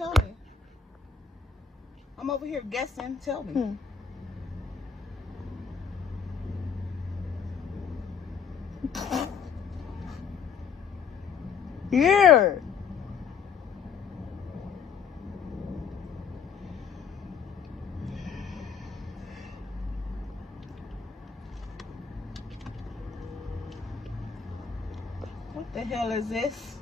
Tell me. I'm over here guessing. Tell me. Yeah. What the hell is this?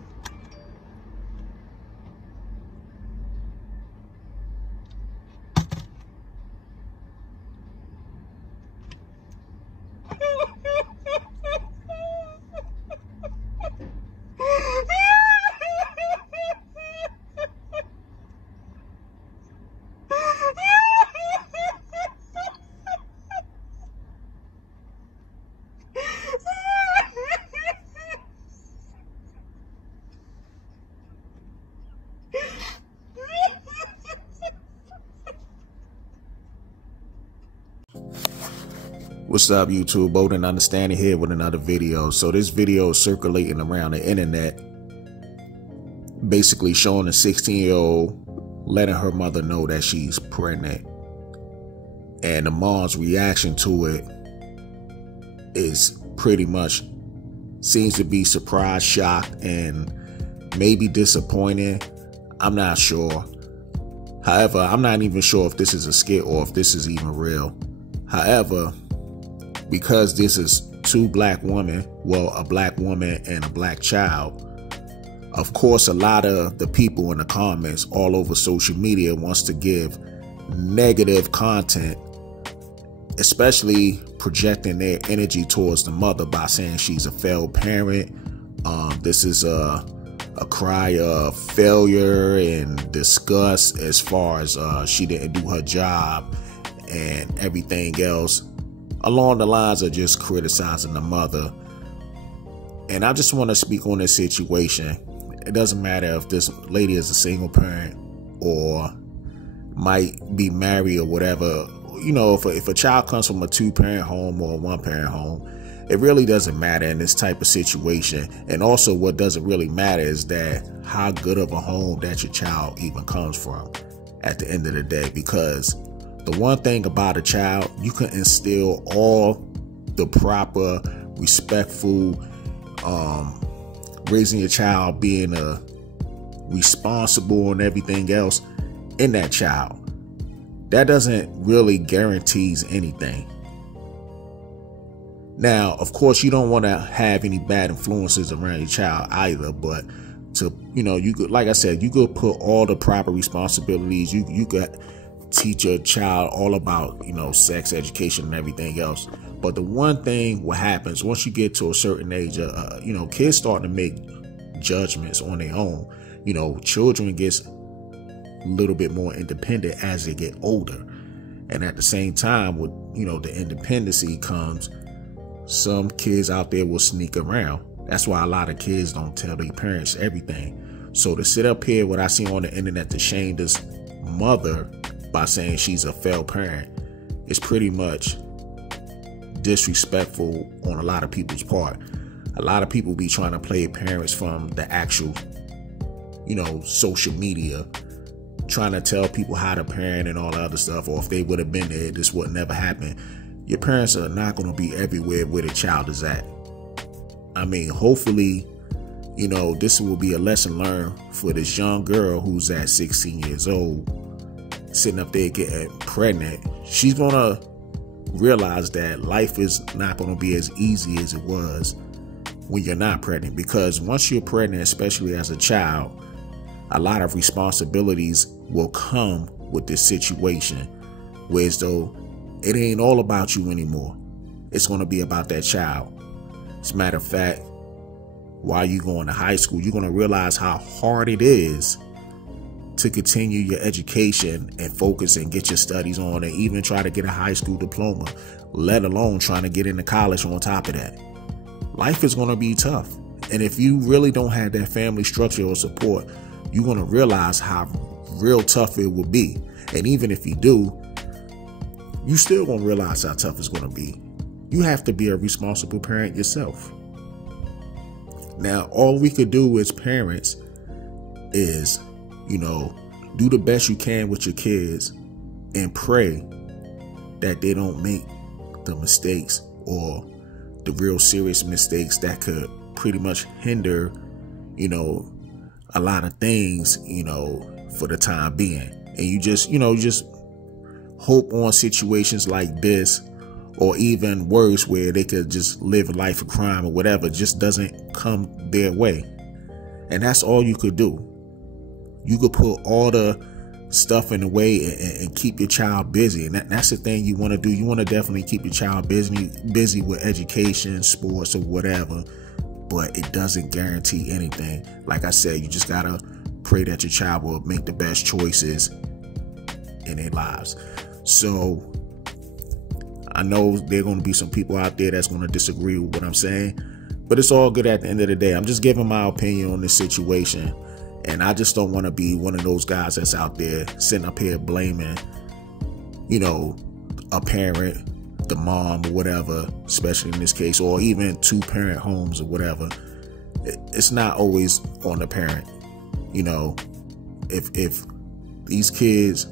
What's up, YouTube? Bolden Understanding here with another video. So this video is circulating around the internet, basically showing a 16-year-old letting her mother know that she's pregnant. And the mom's reaction to it is pretty much seems to be surprised, shocked, and maybe disappointed. I'm not sure. However, I'm not even sure if this is a skit or if this is even real. However, because this is two black women, well, a black woman and a black child, of course, a lot of the people in the comments all over social media wants to give negative content, especially projecting their energy towards the mother by saying she's a failed parent. This is a cry of failure and disgust as far as she didn't do her job and everything else along the lines of just criticizing the mother. And I just want to speak on this situation. It doesn't matter if this lady is a single parent or might be married or whatever. You know, if a child comes from a two-parent home or a one-parent home, it really doesn't matter in this type of situation. And also what doesn't really matter is that how good of a home that your child even comes from at the end of the day. Because the one thing about a child, you can instill all the proper, respectful, raising your child, being a responsible and everything else in that child. That doesn't really guarantees anything. Now, of course, you don't want to have any bad influences around your child either, but to, you know, you could, like I said, you could put all the proper responsibilities. You could teach your child all about, you know, sex education and everything else. But the one thing what happens once you get to a certain age, you know, kids starting to make judgments on their own. You know, children gets a little bit more independent as they get older. And at the same time, with, you know, the independency comes, some kids out there will sneak around. That's why a lot of kids don't tell their parents everything. So to sit up here, what I see on the internet, to shame this mother by saying she's a failed parent is pretty much disrespectful on a lot of people's part. A lot of people be trying to play parents from the actual, you know, social media, trying to tell people how to parent and all that other stuff, or if they would have been there, this would never happen. Your parents are not going to be everywhere where the child is at. I mean, hopefully, you know, this will be a lesson learned for this young girl who's at 16 years old, sitting up there getting pregnant. She's going to realize that life is not going to be as easy as it was when you're not pregnant. Because once you're pregnant, especially as a child, a lot of responsibilities will come with this situation, whereas though it ain't all about you anymore. It's going to be about that child. As a matter of fact, while you're going to high school, you're going to realize how hard it is to continue your education and focus and get your studies on, and even try to get a high school diploma, let alone trying to get into college on top of that. Life is going to be tough. And if you really don't have that family structure or support, you're going to realize how real tough it will be. And even if you do, you still going to realize how tough it's going to be. You have to be a responsible parent yourself. Now, all we could do as parents is, you know, do the best you can with your kids and pray that they don't make the mistakes or the real serious mistakes that could pretty much hinder, a lot of things, for the time being. And you just hope on situations like this, or even worse, where they could just live a life of crime or whatever, just doesn't come their way. And that's all you could do. You could put all the stuff in the way and keep your child busy. And that's the thing you want to do. You want to definitely keep your child busy with education, sports, or whatever. But it doesn't guarantee anything. Like I said, you just got to pray that your child will make the best choices in their lives. So I know there are going to be some people out there that's going to disagree with what I'm saying, but it's all good at the end of the day. I'm just giving my opinion on this situation, and I just don't want to be one of those guys that's out there sitting up here blaming, a parent, the mom or whatever, especially in this case, or even 2-parent homes or whatever. It's not always on the parent. If these kids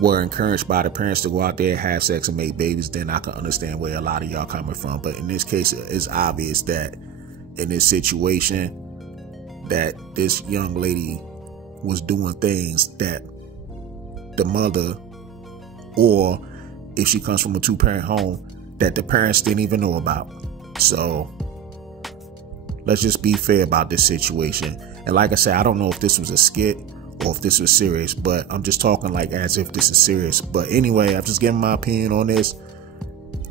were encouraged by the parents to go out there, have sex, and make babies, then I can understand where a lot of y'all coming from. But in this case, it's obvious that in this situation, that this young lady was doing things that the mother, or if she comes from a 2-parent home, that the parents didn't even know about. So let's just be fair about this situation. And like I said, I don't know if this was a skit or if this was serious, but I'm just talking like as if this is serious. But anyway, I'm just giving my opinion on this.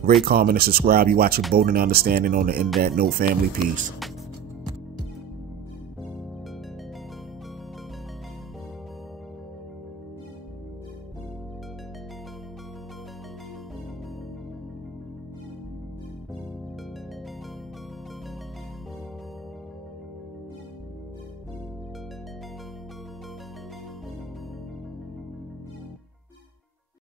Rate, comment, and subscribe. You watching Bold and Understanding on the Internet. No family. Peace.